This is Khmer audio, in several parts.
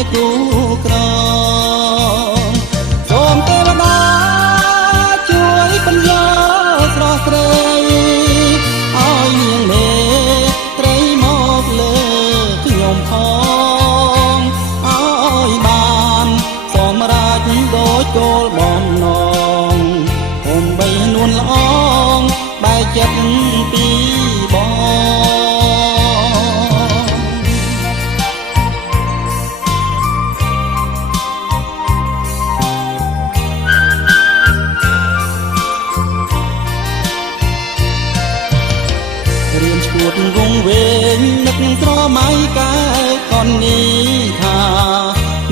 ជាគូក្រងសូមទេវតាជួយបញ្ញើស្រស់ស្រីឲ្យនាងមេត្រីមកលើខ្ញុំផងឲ្យបានសម្រាប់ដូចគោលបំណងកុំបីនួនល្អងបែកចិត្តពីបងរៀនឈួតវងវែងនឹកស្រមៃកាយកននេះថា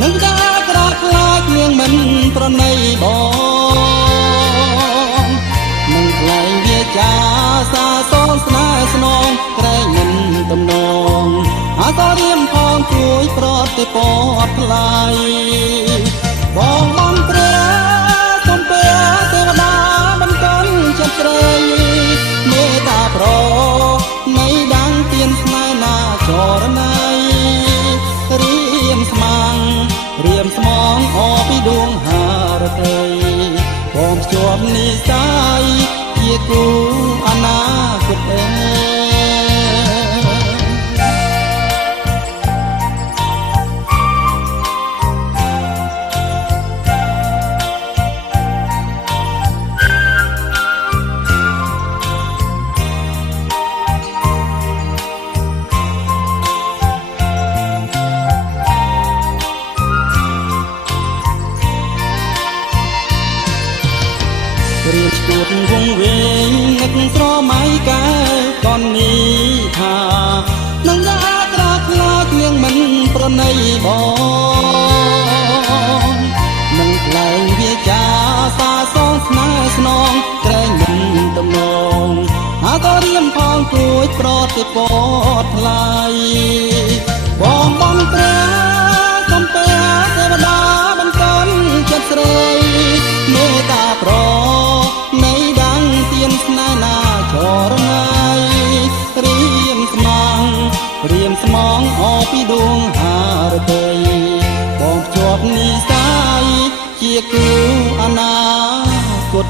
នឹងកាក្រក់ខ្លាចនាងមិនប្រណីបងនឹងខ្លែងវាចាសាសងស្នេហ៍ស្នងក្រែងមិនទំនងអាសរៀមផងជួយប្រតិពតថ្លៃបងបានព្រះសំពះទេវតាបន្តចិត្តស្រីមេត្តាប្រនៃដាំងទៀនស្នេហ៍ណាចរណៃរៀមស្មាំងរៀមស្មងអពីដួងហារតីបងភ្ជាប់និស័យជាគូអនាគតរៀនឈួតវងវែងនឹកស្រមៃកាយកននេះថានឹងយ៉ាក្រក់ខ្លាចនាងមិនប្រណីបងនឹងខ្លែងវាចាសាសងស្នេហ៍ស្នងក្រែងមិនទំនងអាក៏រៀមផងជួយប្រតិពតថ្លៃបងបងព្រះសំពះទេវតាបន្តចិត្តស្រីមេត្តាប្រនៃដាំងទៀនស្នេហ៍ណាចរណៃរៀមស្មាំងរៀមស្មងអពីដួងហារតីបងភ្ជាប់និស័យជាគូអនាគត